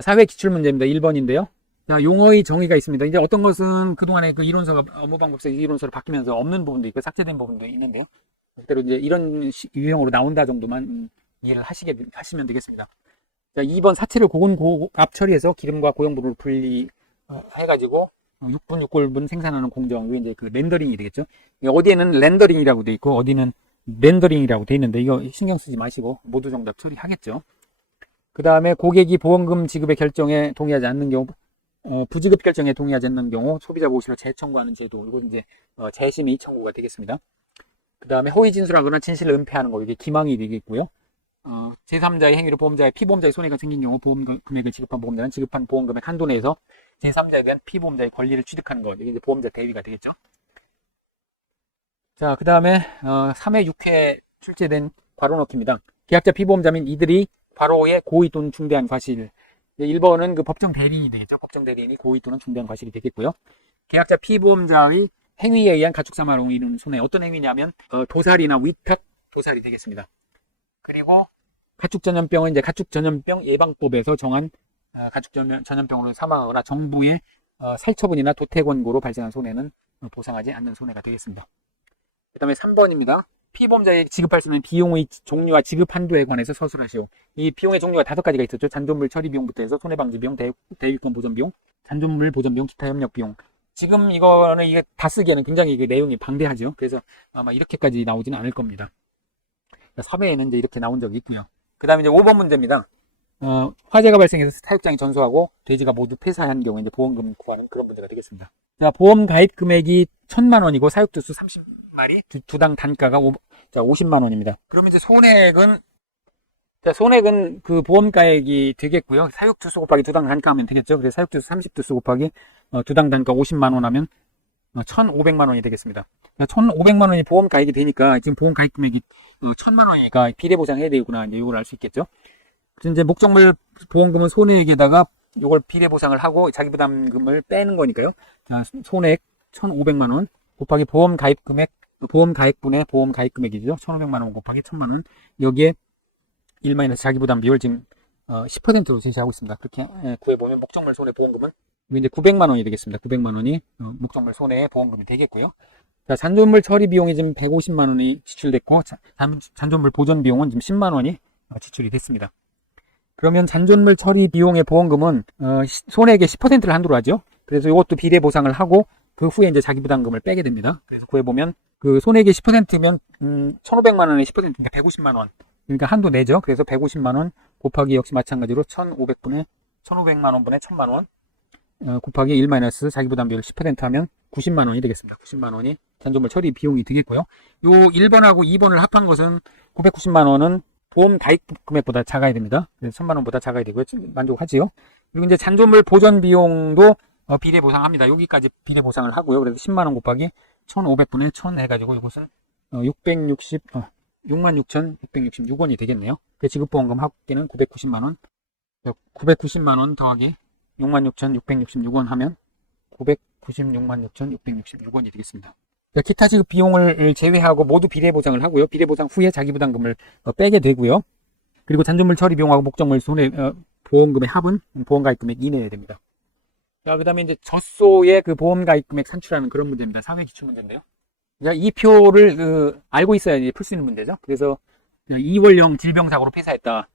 사회 기출문제입니다. 1번인데요. 자, 용어의 정의가 있습니다. 이제 어떤 것은 그동안에 그 이론서가, 업무방법서 이론서로 바뀌면서 없는 부분도 있고, 삭제된 부분도 있는데요. 그대로 이제 이런 유형으로 나온다 정도만 이해를 하시면 되겠습니다. 자, 2번 사체를 고압 처리해서 기름과 고용분을 분리해가지고 6분 6골분 생산하는 공정. 이게 이제 그 렌더링이 되겠죠. 어디에는 렌더링이라고 돼 있고, 어디는 렌더링이라고 돼 있는데, 이거 신경 쓰지 마시고 모두 정답 처리하겠죠. 그 다음에 고객이 보험금 지급의 결정에 동의하지 않는 경우, 부지급 결정에 동의하지 않는 경우 소비자 보호실로 재청구하는 제도. 이건 이제 재심의 청구가 되겠습니다. 그 다음에 허위 진술하거나 진실을 은폐하는 거, 이게 기망이 되겠고요. 제3자의 행위로 보험자의 피보험자의 손해가 생긴 경우 보험 금액을 지급한 보험자는 지급한 보험금액 한도 내에서 제3자에 대한 피보험자의 권리를 취득하는 것. 이게 이제 보험자 대위가 되겠죠. 자, 그 다음에 3회 6회 출제된 괄호 넣기입니다. 계약자 피보험자 및 이들이 괄호에 고의 또는 중대한 과실. 1번은 그 법정 대리인이 되겠죠. 법정 대리인이 고의 또는 중대한 과실이 되겠고요. 계약자 피보험자의 행위에 의한 가축 사망으로 이루는 손해. 어떤 행위냐면 도살이나 위탁 도살이 되겠습니다. 그리고 가축 전염병은 이제 가축 전염병 예방법에서 정한 가축 전염병으로 사망하거나 정부의 살처분이나 도태 권고로 발생한 손해는 보상하지 않는 손해가 되겠습니다. 그 다음에 3번입니다. 피보험자에게 지급할 수 있는 비용의 종류와 지급 한도에 관해서 서술하시오. 이 비용의 종류가 5가지가 있었죠. 잔존물 처리 비용부터 해서 손해방지 비용, 대위권 보전 비용, 잔존물 보전 비용, 기타 협력 비용. 지금 이거는 이게 다 쓰기에는 굉장히 이게 내용이 방대하죠. 그래서 아마 이렇게까지 나오지는 않을 겁니다. 3회에는 이제 이렇게 나온 적이 있고요. 그 다음에 이제 5번 문제입니다. 화재가 발생해서 사육장이 전소하고 돼지가 모두 폐사한 경우에 이제 보험금 구하는 그런 문제가 되겠습니다. 자, 보험 가입 금액이 1,000만 원이고 사육두수 30마리, 두당 단가가 50만 원입니다. 그러면 이제 손해액은 그 보험가액이 되겠고요. 사육두수 곱하기 두당 단가 하면 되겠죠. 그래서 사육두수 30두수 곱하기 두당 단가 50만 원 하면 1,500만 원이 되겠습니다. 1,500만 원이 보험가액이 되니까 지금 보험가입 금액이 1,000만 원이니까 비례보상해야 되구나. 이제 이걸 알 수 있겠죠. 그래서 이제 목적물 보험금은 손해액에다가 이걸 비례보상을 하고 자기 부담금을 빼는 거니까요. 자, 손해액 1,500만 원 곱하기 보험가입 금액, 보험가액분의 보험가입 금액이죠. 1,500만 원 곱하기 1,000만 원. 여기에 1- 자기 부담 비율 지금 10%로 제시하고 있습니다. 그렇게 구해보면 목적물 손해 보험금은 이제 900만 원이 되겠습니다. 900만 원이 목적물 손해 보험금이 되겠고요. 자, 잔존물 처리 비용이 지금 150만 원이 지출됐고, 잔존물 보존 비용은 지금 10만 원이 지출이 됐습니다. 그러면 잔존물 처리 비용의 보험금은 손해액의 10%를 한도로 하죠. 그래서 이것도 비례 보상을 하고 그 후에 이제 자기 부담금을 빼게 됩니다. 그래서 구해보면 그 손해액의 10%면 1,500만 원의 10%니까 150만 원. 그러니까 한도 내죠. 그래서 150만 원 곱하기 역시 마찬가지로 1,500만 원분의 1,000만 원 곱하기 1- 자기 부담 비율 10% 하면 90만 원이 되겠습니다. 90만 원이 잔존물 처리 비용이 되겠고요. 요 1번하고 2번을 합한 것은 990만 원은 보험 가입 금액보다 작아야 됩니다. 1,000만 원보다 작아야 되고요. 만족하지요. 그리고 이제 잔존물 보전 비용도 비례 보상합니다. 여기까지 비례 보상을 하고요. 그래서 10만 원 곱하기 1,500분의 1,000 해가지고 이것은 66,666원이 되겠네요. 그 지급보험금 합계는 990만 원. 990만 원 더하기 66,666원 하면 996만6,666원이 되겠습니다. 기타 지급 비용을 제외하고 모두 비례 보상을 하고요. 비례 보상 후에 자기 부담금을 빼게 되고요. 그리고 잔존물 처리 비용하고 목적물 손해 보험금의 합은 보험가입 금액 이내에 됩니다. 자, 그다음에 이제 젖소의 그 보험가입 금액 산출하는 그런 문제입니다. 사회 기출 문제인데요. 이 표를 알고 있어야 풀 수 있는 문제죠. 그래서 2월령 질병사고로 폐사했다.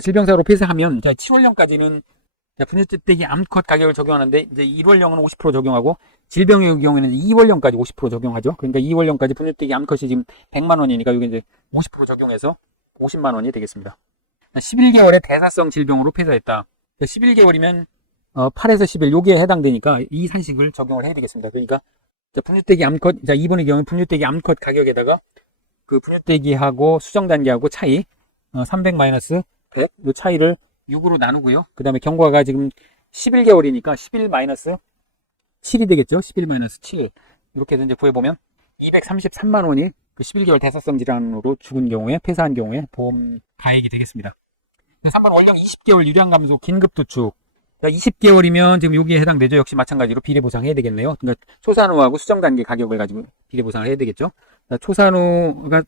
질병사고로 폐사하면 7월령까지는 분유떼기 암컷 가격을 적용하는데 이제 1월령은 50% 적용하고 질병의 경우에는 2월령까지 50% 적용하죠. 그러니까 2월령까지 분유떼기 암컷이 지금 100만 원이니까 이게 이제 50% 적용해서 50만 원이 되겠습니다. 11개월의 대사성 질병으로 폐사했다. 11개월이면 8에서 11 요게 해당되니까 이 산식을 적용을 해야 되겠습니다. 그러니까 분유떼기 암컷, 2번의 경우는 분유떼기 암컷 가격에다가 그 분유떼기하고 수정 단계하고 차이 300 100 이 차이를 6으로 나누고요. 그 다음에 경과가 지금 11개월이니까 11 7이 되겠죠. 11 7 이렇게 해서 이제 구해보면 233만 원이 그 11개월 대사성 질환으로 죽은 경우에 폐사한 경우에 보험 가액이 되겠습니다. 3번 원령 20개월 유량 감소 긴급 도축. 20개월이면 지금 여기에 해당되죠. 역시 마찬가지로 비례 보상해야 되겠네요. 그러니까 초산후하고 수정 단계 가격을 가지고 비례 보상을 해야 되겠죠. 초산후가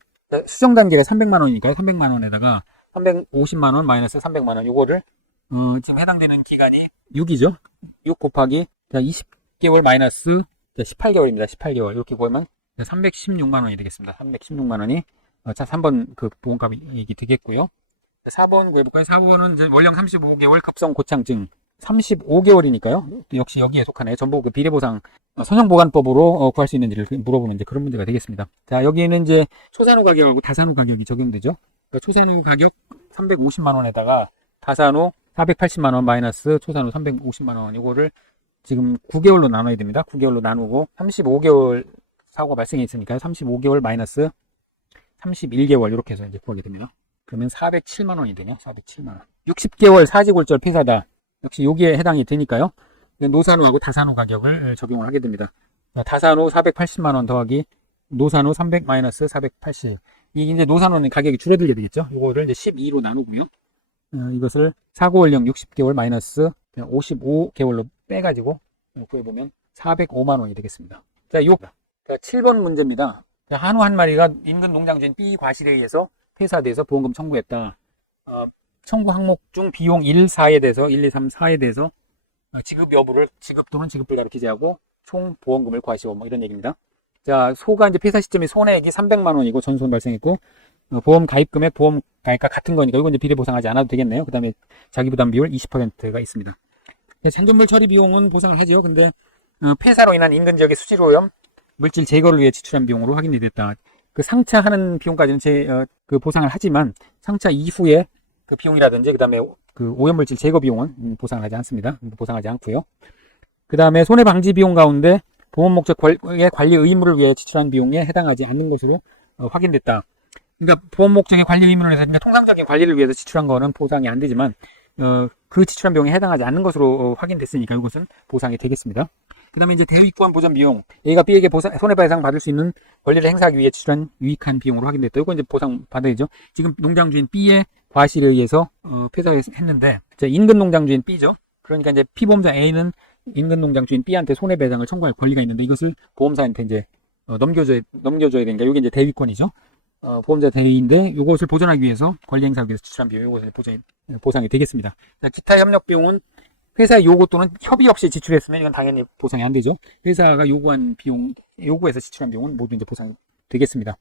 수정 단계가 300만 원이니까요. 300만 원에다가 350만 원 마이너스 300만 원 요거를 지금 해당되는 기간이 6이죠. 6 곱하기 20개월 마이너스 18개월입니다. 18개월. 이렇게 보면 316만 원이 되겠습니다. 316만 원이 자 3번 그 보험가액이 되겠고요. 4번 구해볼까요? 4번은 이제 월령 35개월 급성 고창증 35개월이니까요. 역시 여기에 속하네요. 전부 그 비례보상 선형보관법으로 구할 수 있는지를 물어보는 이제 그런 문제가 되겠습니다. 자, 여기에는 이제 초산후 가격하고 다산후 가격이 적용되죠. 그러니까 초산후 가격 350만 원에다가 다산후 480만 원 마이너스 초산후 350만 원 이거를 지금 9개월로 나눠야 됩니다. 9개월로 나누고 35개월 사고가 발생했으니까 35개월 마이너스 31개월 이렇게 해서 이제 구하게 되면 그러면 407만 원이 되네요. 407만 원. 60개월 사지골절 폐사다. 역시 여기에 해당이 되니까요. 노산후하고 다산후 가격을 적용을 하게 됩니다. 다산후 480만 원 더하기 노산후 300 마이너스 480. 이게 이제 노산후는 가격이 줄어들게 되겠죠. 이거를 이제 12로 나누고요. 이것을 사고월령 60개월 마이너스 55개월로 빼가지고 구해보면 405만 원이 되겠습니다. 자, 7번 문제입니다. 자, 한우 한 마리가 인근 농장주인 B 과실에 의해서 폐사돼서 보험금 청구했다. 청구 항목 중 비용 1, 4에 대해서 1, 2, 3, 4에 대해서 지급 여부를 지급 또는 지급 불가로 기재하고 총 보험금을 구하시오. 뭐 이런 얘기입니다. 자, 소가 이제 폐사 시점이 손해액이 300만 원이고 전손 발생했고 보험 가입금액 보험 가입과 같은 거니까 이건 이제 비례 보상하지 않아도 되겠네요. 그다음에 자기 부담 비율 20%가 있습니다. 잔존물 처리 비용은 보상을 하죠. 근데 폐사로 인한 인근 지역의 수질 오염 물질 제거를 위해 지출한 비용으로 확인이 됐다. 그 상차하는 비용까지는 그 보상을 하지만 상차 이후에 그 비용이라든지 그다음에 그 오염물질 제거 비용은 보상을 하지 않습니다. 보상하지 않고요. 그다음에 손해 방지 비용 가운데 보험 목적의 관리 의무를 위해 지출한 비용에 해당하지 않는 것으로 확인됐다. 그러니까 보험 목적의 관리 의무를 위해서 그러니까 통상적인 관리를 위해서 지출한 거는 보상이 안 되지만 그 지출한 비용에 해당하지 않는 것으로 확인됐으니까 이것은 보상이 되겠습니다. 그 다음에 이제 대위권 보전 비용, A가 B에게 손해배상 받을 수 있는 권리를 행사하기 위해 지출한 유익한 비용으로 확인됐다. 이거 이제 보상 받아야죠. 지금 농장주인 B의 과실에 의해서 폐사했는데 인근 농장주인 B죠. 그러니까 이제 피보험자 A는 인근 농장주인 B한테 손해배상을 청구할 권리가 있는데 이것을 보험사한테 이제 넘겨줘야 되니까 이게 이제 대위권이죠. 보험자 대위인데 이것을 보전하기 위해서 권리 행사하기 위해서 지출한 비용 이것을 보상이 되겠습니다. 자, 기타 협력 비용은 회사 요구 또는 협의 없이 지출했으면 이건 당연히 보상이 안 되죠. 회사가 요구한 비용, 요구해서 지출한 비용은 모두 이제 보상이 되겠습니다.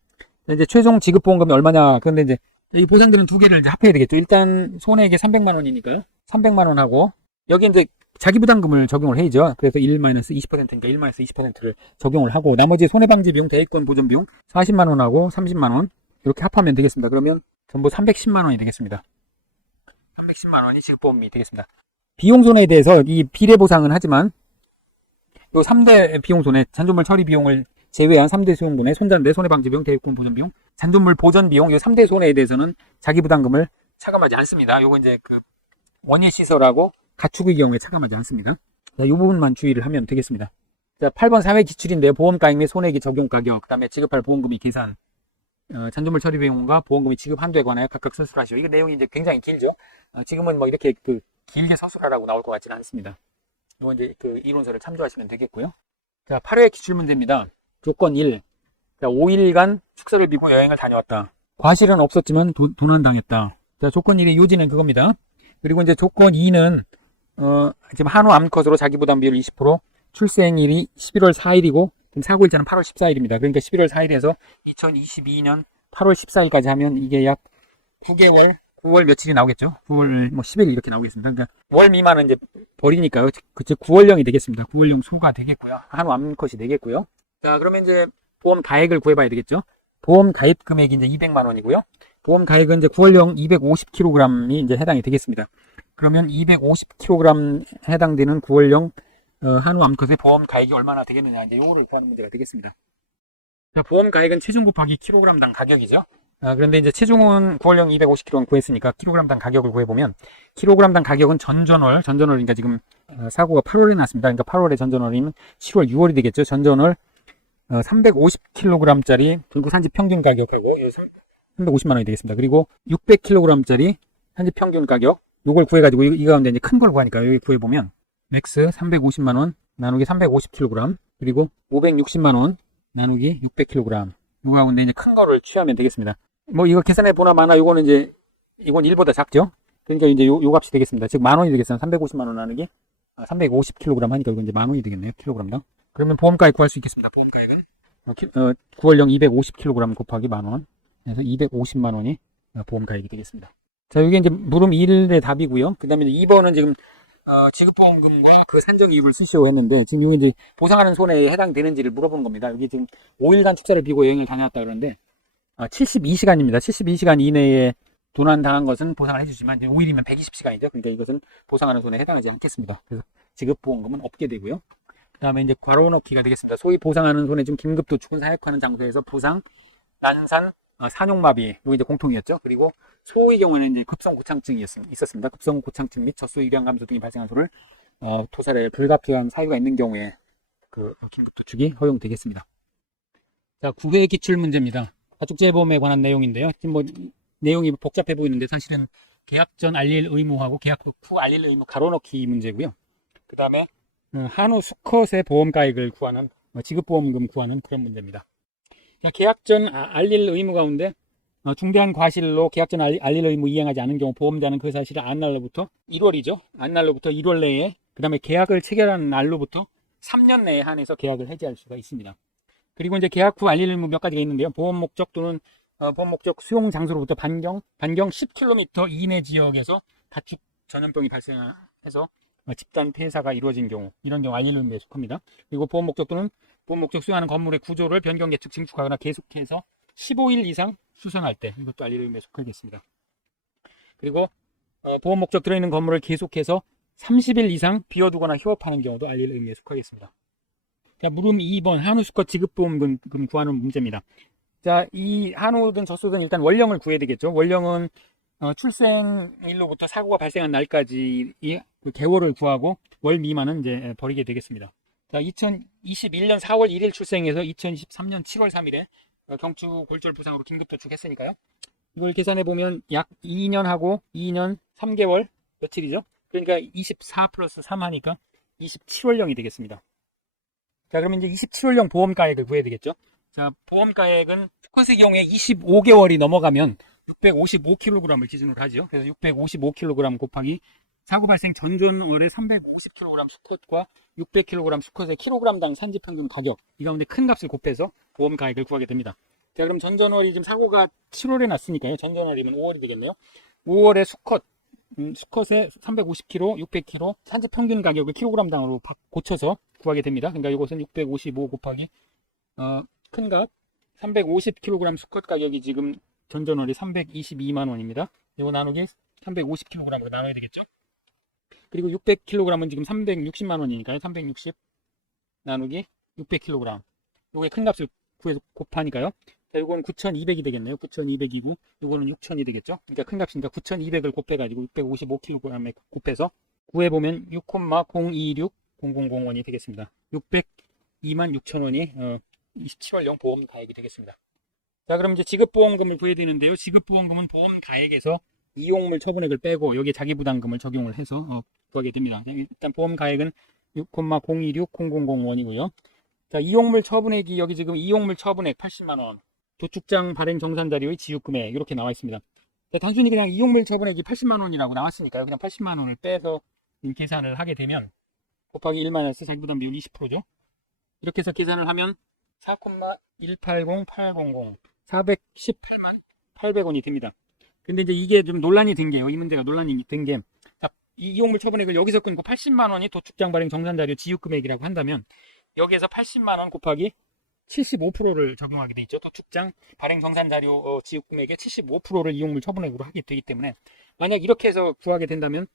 이제 최종 지급 보험금이 얼마냐. 그런데 이제 이 보상들은 두 개를 이제 합해야 되겠죠. 일단 손해액이 300만 원이니까요. 300만 원하고 여기 이제 자기 부담금을 적용을 해야죠. 그래서 1-20%니까 1-20%를 적용을 하고 나머지 손해방지 비용, 대위권 보전 비용 40만 원하고 30만 원 이렇게 합하면 되겠습니다. 그러면 전부 310만 원이 되겠습니다. 310만 원이 지급보험이 되겠습니다. 비용 손해에 대해서 이 비례 보상은 하지만 요 3대 비용 손해, 잔존물 처리 비용을 제외한 3대 수용분해, 손잔대, 손해방지 비용, 대위권 보전 비용, 잔존물 보전 비용, 요 3대 손해에 대해서는 자기 부담금을 차감하지 않습니다. 요거 이제 그 원예 시설하고 가축의 경우에 차감하지 않습니다. 자, 이 부분만 주의를 하면 되겠습니다. 자, 8번 사회 기출인데요. 보험가액 및 손해액의 적용 가격, 그 다음에 지급할 보험금이 계산, 잔존물 처리 비용과 보험금의 지급 한도에 관하여 각각 서술하시오. 이거 내용이 이제 굉장히 길죠. 지금은 뭐 이렇게 그 길게 서술하라고 나올 것 같지는 않습니다. 이거 이제 그 이론서를 참조하시면 되겠고요. 자, 8회 기출 문제입니다. 조건 1. 자, 5일간 숙소를 비고 여행을 다녀왔다. 과실은 없었지만 도난당했다. 자, 조건 1의 요지는 그겁니다. 그리고 이제 조건 2는 지금 한우 암컷으로 자기 부담 비율 20%, 출생일이 11월 4일이고 사고일자는 8월 14일입니다. 그러니까 11월 4일에서 2022년 8월 14일까지 하면 이게 약 9개월, 9월 며칠이 나오겠죠. 9월 뭐 10일 이렇게 나오겠습니다. 그러니까 월 미만은 이제 버리니까요. 그쵸, 9월령이 되겠습니다. 9월령 소가 되겠고요. 한우 암컷이 되겠고요. 자, 그러면 이제 보험 가액을 구해봐야 되겠죠. 보험 가입 금액이 이제 200만 원이고요. 보험 가액은 이제 9월령 250kg이 이제 해당이 되겠습니다. 그러면 250kg 해당되는 9월령 한우 암컷의 보험 가액이 얼마나 되겠느냐, 이제 요거를 구하는 문제가 되겠습니다. 자, 보험 가액은 체중 곱하기 킬로그램당 가격이죠. 그런데 이제 체중은 9월령 250kg 구했으니까 킬로그램당 가격을 구해보면 킬로그램당 가격은 전전월이니까 지금 사고가 8월에 났습니다. 그러니까 8월에 전전월이면 7월, 6월이 되겠죠. 전전월 350kg짜리 불구 산지 평균 가격하고 350만 원이 되겠습니다. 그리고 600kg짜리 산지 평균 가격 요걸 구해가지고 이 가운데 이제 큰 걸 구하니까 여기 구해보면 맥스 350만 원 나누기 350kg 그리고 560만 원 나누기 600kg 요 가운데 이제 큰 거를 취하면 되겠습니다. 뭐 이거 계산해 보나 마나 요거는 이제 이건 1보다 작죠. 그러니까 이제 요 값이 되겠습니다. 즉, 10,000원이 되겠어요. 350만 원 나누기 350kg 하니까 이거 이제 10,000원이 되겠네요. 킬로그램당. 그러면 보험가액 구할 수 있겠습니다. 보험가액은 9월령 250kg 곱하기 10,000원. 그래서 250만 원이 보험가액이 되겠습니다. 자, 이게 이제 물음 1의 답이고요. 그 다음에 2번은 지금 지급보험금과 그 산정 이익을 수시로 했는데, 지금 이게 이제 보상하는 손해에 해당되는지를 물어보는 겁니다. 여기 지금 5일간 축사를 비고 여행을 다녔다 그러는데, 72시간입니다. 72시간 이내에 도난당한 것은 보상을 해주지만, 이제 5일이면 120시간이죠. 그러니까 이것은 보상하는 손해에 해당하지 않겠습니다. 그래서 지급보험금은 없게 되고요. 그 다음에 이제 괄호 넣기가 되겠습니다. 소위 보상하는 손해 중 긴급도축은 사역하는 장소에서 부상, 난산, 산용마비, 이거 이제 공통이었죠. 그리고 소의 경우에는 이제 급성고창증이 있었습니다. 급성고창증 및 젖소 유량 감소 등이 발생한 소를 토살에 불가피한 사유가 있는 경우에 그 긴급도축이 허용되겠습니다. 자, 9회 기출 문제입니다. 가축재보험에 관한 내용인데요. 지금 뭐 내용이 복잡해 보이는데 사실은 계약 전 알릴 의무하고 계약 후 알릴 의무 가로 넣기 문제고요. 그 다음에 한우 수컷의 보험가액을 구하는 지급보험금 구하는 그런 문제입니다. 계약 전 알릴 의무 가운데 중대한 과실로 계약 전 알릴 의무 이행하지 않은 경우 보험자는 그 사실을 안날로부터 1월이죠. 안날로부터 1월 내에, 그 다음에 계약을 체결한 날로부터 3년 내에 한해서 계약을 해지할 수가 있습니다. 그리고 이제 계약 후 알릴 의무 몇 가지가 있는데요. 보험 목적 또는 보험 목적 수용 장소로부터 반경 10km 이내 지역에서 가축 전염병이 발생해서 집단 폐사가 이루어진 경우, 이런 경우 알릴 의무에 속합니다. 그리고 보험 목적 또는 보험 목적 수용하는 건물의 구조를 변경, 개축, 증축하거나 계속해서 15일 이상 수선할 때, 이것도 알릴 의무에 속하겠습니다. 그리고 보험 목적 들어있는 건물을 계속해서 30일 이상 비워두거나 휴업하는 경우도 알릴 의무에 속하겠습니다. 자, 물음 2번 한우 수컷 지급보험금 구하는 문제입니다. 자, 이 한우든 젖소든 일단 원령을 구해야 되겠죠. 원령은 출생일로부터 사고가 발생한 날까지 그 개월을 구하고 월 미만은 이제 버리게 되겠습니다. 자, 2021년 4월 1일 출생해서 2023년 7월 3일에 경추 골절 부상으로 긴급도축했으니까요. 이걸 계산해 보면 약 2년하고 2년 3개월 며칠이죠. 그러니까 24 플러스 3 하니까 27월령이 되겠습니다. 자, 그러면 이제 27월령 보험가액을 구해야 되겠죠. 자, 보험가액은 수컷의 경우에 25개월이 넘어가면 655kg을 기준으로 하죠. 그래서 655kg 곱하기 사고 발생 전전월에 350kg 수컷과 600kg 수컷의 킬로그램당 산지평균 가격, 이 가운데 큰 값을 곱해서 보험가액을 구하게 됩니다. 자, 그럼 전전월이 지금 사고가 7월에 났으니까요. 전전월이면 5월이 되겠네요. 5월에 수컷의 350kg, 600kg 산지평균 가격을 킬로그램당으로 고쳐서 구하게 됩니다. 그러니까 이것은 655 곱하기 큰 값 350kg 수컷 가격이 지금 전전월이 322만 원입니다. 이거 나누기 350kg으로 나눠야 되겠죠. 그리고 600kg은 지금 360만 원이니까요. 360 나누기 600kg. 요게 큰 값을 구해서 곱하니까요. 자, 요거는 9,200이 되겠네요. 9,200이고 요거는 6,000이 되겠죠. 그러니까 큰 값이니까 9,200을 곱해가지고 655kg에 곱해서 구해보면 6,026000원이 되겠습니다. 602만 6천원이 27월령 보험가액이 되겠습니다. 자, 그럼 이제 지급보험금을 구해야 되는데요. 지급보험금은 보험가액에서 이용물 처분액을 빼고 여기에 자기부담금을 적용을 해서 구하게 됩니다. 일단 보험가액은 6,026000원이고요. 자, 이용물 처분액이 여기 지금 이용물 처분액 80만원, 도축장 발행 정산자료의 지급금액 이렇게 나와 있습니다. 자, 단순히 그냥 이용물 처분액이 80만원이라고 나왔으니까요. 그냥 80만원을 빼서 계산을 하게 되면 곱하기 1마이너스 자기부담 비율 20%죠. 이렇게 해서 계산을 하면 4,180800 418만 800원이 됩니다. 근데 이제 이게 좀 논란이 된 게요. 이 문제가 논란이 된 게, 자, 이 이용물 처분액을 여기서 끊고 80만 원이 도축장 발행 정산자료 지급금액이라고 한다면 여기에서 80만 원 곱하기 75%를 적용하게 돼 있죠. 도축장 발행 정산자료 지급금액의 75%를 이용물 처분액으로 하게 되기 때문에 만약 이렇게 해서 구하게 된다면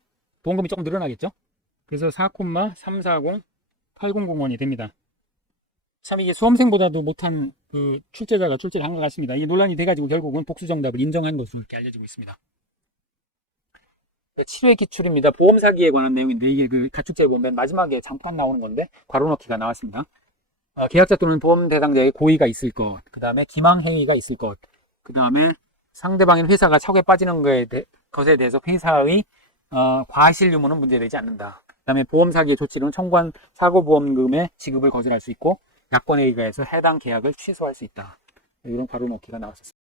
보험금이 조금 늘어나겠죠. 그래서 4,340 800원이 됩니다. 참 이게 수험생보다도 못한 그 출제자가 출제를 한 것 같습니다. 이게 논란이 돼가지고 결국은 복수 정답을 인정한 것으로 이렇게 알려지고 있습니다. 7회 기출입니다. 보험 사기에 관한 내용인데 이게 그 가축제 보면 마지막에 잠깐 나오는 건데 괄호 넣기가 나왔습니다. 계약자 또는 보험 대상자의 고의가 있을 것, 그 다음에 기망 행위가 있을 것, 그 다음에 상대방인 회사가 척에 빠지는 것에 대해서 회사의 과실 유무는 문제되지 않는다. 그 다음에 보험 사기의 조치로는 청구한 사고보험금의 지급을 거절할 수 있고 야권에 의해서 해당 계약을 취소할 수 있다. 이런 괄호 넣기가 나왔었습니다.